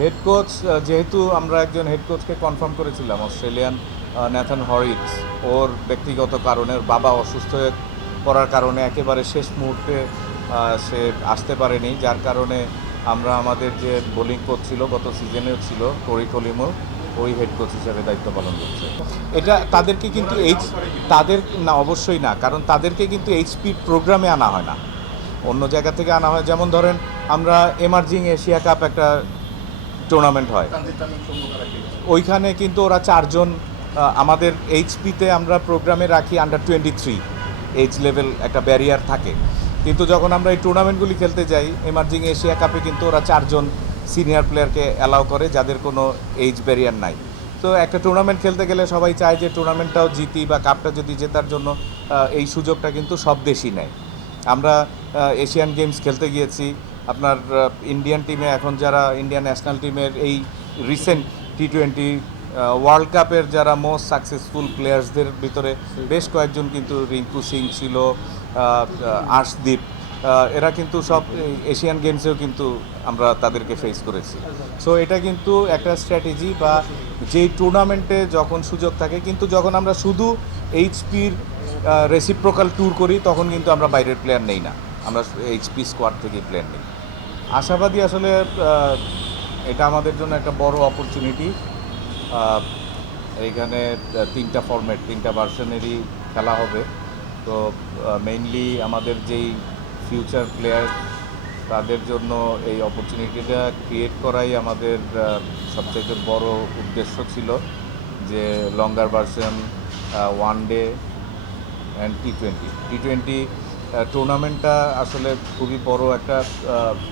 Head coach, যেহেতু আমরা একজন হেড কোচকে কনফার্ম করেছিলাম, অস্ট্রেলিয়ান ন্যাথান হরিটস, ওর ব্যক্তিগত কারণে ওর বাবা অসুস্থ হয়ে পড়ার কারণে একেবারে শেষ মুহূর্তে সে আসতে পারেনি, যার কারণে আমরা আমাদের যে বোলিং কোচ ছিল, গত সিজনেও ছিল টরি কলিমো, ওই হেড কোচ হিসাবে দায়িত্ব পালন করছে। এটা তাদেরকে কিন্তু তাদের না, অবশ্যই না, কারণ তাদেরকে কিন্তু এইচপি প্রোগ্রামে আনা হয় না, অন্য জায়গা থেকে আনা হয়। যেমন ধরেন, আমরা এমার্জিং এশিয়া কাপ একটা টুর্নামেন্ট হয়, ওইখানে কিন্তু ওরা চারজন, আমাদের এইচপিতে আমরা প্রোগ্রামে রাখি আন্ডার 23 এইজ লেভেল, একটা ব্যারিয়ার থাকে। কিন্তু যখন আমরা এই টুর্নামেন্টগুলি খেলতে যাই, এমার্জিং এশিয়া কাপে কিন্তু ওরা চারজন সিনিয়র প্লেয়ারকে অ্যালাউ করে, যাদের কোনো এইজ ব্যারিয়ার নাই। তো একটা টুর্নামেন্ট খেলতে গেলে সবাই চায় যে টুর্নামেন্টটাও জিতি, বা কাপটা যদি জেতার জন্য এই সুযোগটা কিন্তু সব দেশই নেয়। আমরা এশিয়ান গেমস খেলতে গিয়েছি, আপনার ইন্ডিয়ান টিমে এখন যারা ইন্ডিয়ান ন্যাশনাল টিমের এই রিসেন্ট T20 ওয়ার্ল্ড কাপের যারা মোস্ট সাকসেসফুল প্লেয়ার্সদের ভিতরে বেশ কয়েকজন কিন্তু, রিঙ্কু সিং ছিল, আর্শদীপ, এরা কিন্তু সব এশিয়ান গেমসেও কিন্তু আমরা তাদেরকে ফেস করেছি। সো এটা কিন্তু একটা স্ট্র্যাটেজি, বা যেই টুর্নামেন্টে যখন সুযোগ থাকে, কিন্তু যখন আমরা শুধু এইচপির রেসিপ্রোকাল ট্যুর করি, তখন কিন্তু আমরা বাইরের প্লেয়ার নেই না, আমরা এইচপি স্কোয়াড থেকেই প্লেয়ার নেই। আশাবাদী আসলে এটা আমাদের জন্য একটা বড় অপরচুনিটি। এইখানে তিনটা ফরম্যাট, তিনটা ভার্সনেরই খেলা হবে। তো মেইনলি আমাদের যেই ফিউচার প্লেয়ার, তাদের জন্য এই অপরচুনিটিটা ক্রিয়েট করাই আমাদের সবচেয়ে বড় উদ্দেশ্য ছিল, যে longer version, one day and T twenty টুর্নামেন্টটা আসলে খুবই বড় একটা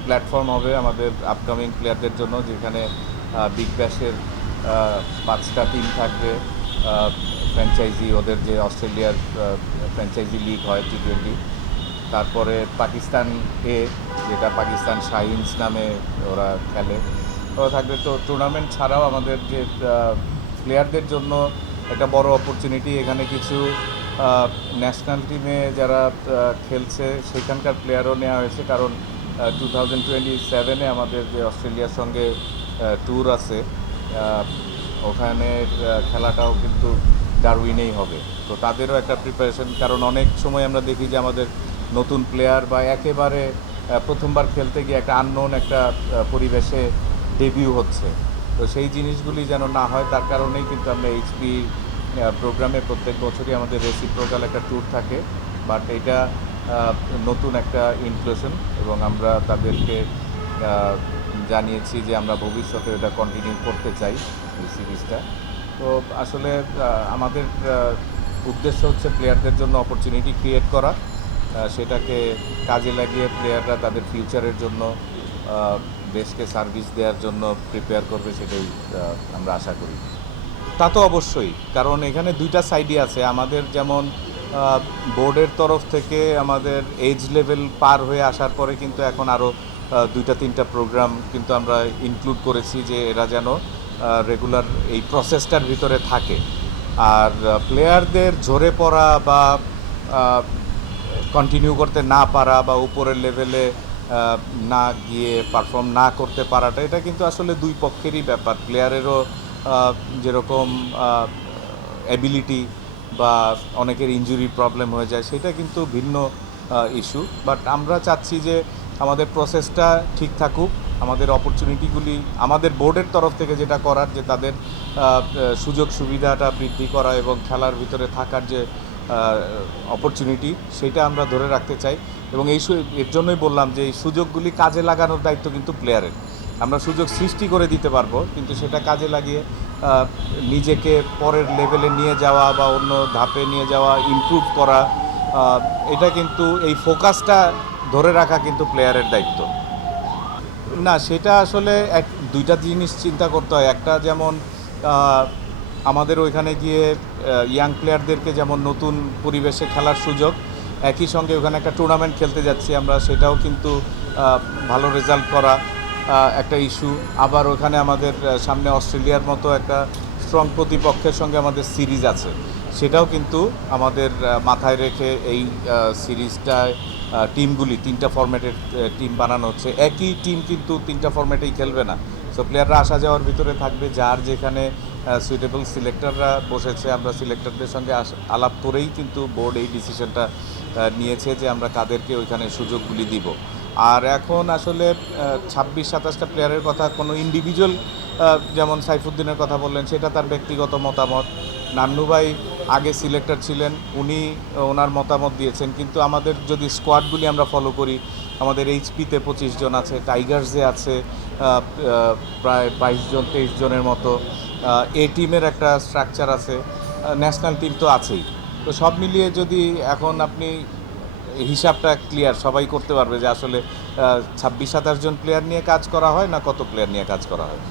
প্ল্যাটফর্ম হবে আমাদের আপকামিং প্লেয়ারদের জন্য, যেখানে বিগ ব্যাশের 5টা টিম থাকবে, ফ্র্যাঞ্চাইজি, ওদের যে অস্ট্রেলিয়ার ফ্র্যাঞ্চাইজি লিগ হয় T20, তারপরে পাকিস্তান এ, যেটা পাকিস্তান শাহিনস নামে ওরা খেলে, ওরা থাকবে। তো টুর্নামেন্ট ছাড়াও আমাদের যে প্লেয়ারদের জন্য একটা বড় অপরচুনিটি, এখানে কিছু ন্যাশনাল টিমে যারা খেলছে সেখানকার প্লেয়ারও নেওয়া হয়েছে, কারণ 2027-এ আমাদের যে অস্ট্রেলিয়ার সঙ্গে ট্যুর আছে, ওখানে খেলাটাও কিন্তু ডারউইনেই হবে। তো তাদেরও একটা প্রিপারেশন, কারণ অনেক সময় আমরা দেখি যে আমাদের নতুন প্লেয়ার বা একেবারে প্রথমবার খেলতে গিয়ে একটা আননোন একটা পরিবেশে ডেবিউ হচ্ছে। তো সেই জিনিসগুলি যেন না হয়, তার কারণেই কিন্তু আমরা এইচপি প্রোগ্রামে প্রত্যেক বছরই আমাদের রেসিপ্রোকাল একটা ট্যুর থাকে। বাট এটা নতুন একটা ইনক্লুশন, এবং আমরা তাদেরকে জানিয়েছি যে আমরা ভবিষ্যতে এটা কন্টিনিউ করতে চাই, এই সিরিজটা। তো আসলে আমাদের উদ্দেশ্য হচ্ছে প্লেয়ারদের জন্য অপরচুনিটি ক্রিয়েট করা, সেটাকে কাজে লাগিয়ে প্লেয়াররা তাদের ফিউচারের জন্য দেশকে সার্ভিস দেওয়ার জন্য প্রিপেয়ার করবে, সেটাই আমরা আশা করি। তা তো অবশ্যই, কারণ এখানে দুইটা সাইডই আছে। আমাদের যেমন বোর্ডের তরফ থেকে আমাদের এজ লেভেল পার হয়ে আসার পরে কিন্তু এখন আরও 2-3টা প্রোগ্রাম কিন্তু আমরা ইনক্লুড করেছি, যে এরা যেন রেগুলার এই প্রসেসটার ভিতরে থাকে। আর প্লেয়ারদের ঝরে পড়া বা কন্টিনিউ করতে না পারা, বা উপরের লেভেলে না গিয়ে পারফর্ম না করতে পারাটা, এটা কিন্তু আসলে দুই পক্ষেরই ব্যাপার। প্লেয়ারেরও যেরকম অ্যাবিলিটি বা অনেকের ইনজুরি প্রবলেম হয়ে যায়, সেটা কিন্তু ভিন্ন ইস্যু। বাট আমরা চাচ্ছি যে আমাদের প্রসেসটা ঠিক থাকুক, আমাদের অপরচুনিটিগুলি আমাদের বোর্ডের তরফ থেকে যেটা করার, যে তাদের সুযোগ সুবিধাটা বৃদ্ধি করা এবং খেলার ভিতরে থাকার যে অপরচুনিটি, সেটা আমরা ধরে রাখতে চাই। এবং এর জন্যই বললাম যে এই সুযোগগুলি কাজে লাগানোর দায়িত্ব কিন্তু প্লেয়ারের। আমরা সুযোগ সৃষ্টি করে দিতে পারবো, কিন্তু সেটা কাজে লাগিয়ে নিজেকে পরের লেভেলে নিয়ে যাওয়া বা অন্য ধাপে নিয়ে যাওয়া, ইমপ্রুভ করা, এটা কিন্তু এই ফোকাসটা ধরে রাখা কিন্তু প্লেয়ারের দায়িত্ব। না, সেটা আসলে দুইটা জিনিস চিন্তা করতে হয়। একটা যেমন আমাদের ওইখানে গিয়ে ইয়াং প্লেয়ারদেরকে যেমন নতুন পরিবেশে খেলার সুযোগ, একই সঙ্গে ওখানে একটা টুর্নামেন্ট খেলতে যাচ্ছি আমরা, সেটাও কিন্তু ভালো রেজাল্ট করা একটা ইস্যু। আবার ওখানে আমাদের সামনে অস্ট্রেলিয়ার মতো একটা স্ট্রং প্রতিপক্ষের সঙ্গে আমাদের সিরিজ আছে, সেটাও কিন্তু আমাদের মাথায় রেখে এই সিরিজটায় টিমগুলি 3টা ফরম্যাটের টিম বানানো হচ্ছে। একই টিম কিন্তু 3টা ফরম্যাটেই খেলবে না, সো প্লেয়াররা আসা যাওয়ার ভিতরে থাকবে, যার যেখানে সুইটেবল সিলেক্টররা বসেছে, আমরা সিলেক্টরদের সঙ্গে আলাপ করেই কিন্তু বোর্ড এই ডিসিশনটা নিয়েছে যে আমরা কাদেরকে ওইখানে সুযোগগুলি দিব। আর এখন আসলে 26-27টা প্লেয়ারের কথা কোনো ইন্ডিভিজুয়াল, যেমন সাইফুদ্দিনের কথা বললেন, সেটা তার ব্যক্তিগত মতামত। নান্নু ভাই আগে সিলেক্টর ছিলেন, উনি ওনার মতামত দিয়েছেন, কিন্তু আমাদের যদি স্কোয়াডগুলি আমরা ফলো করি, আমাদের এইচপিতে 25 জন আছে, টাইগার্সে আছে প্রায় 22 জন 23 জনের মতো, এ টিমের একটা স্ট্রাকচার আছে, ন্যাশনাল টিম তো আছেই। তো সব মিলিয়ে যদি এখন আপনি হিসাবটা ক্লিয়ার, সবাই করতে পারবে যে আসলে 26-27 জন প্লেয়ার নিয়ে কাজ করা হয় না কত প্লেয়ার নিয়ে কাজ করা হয়।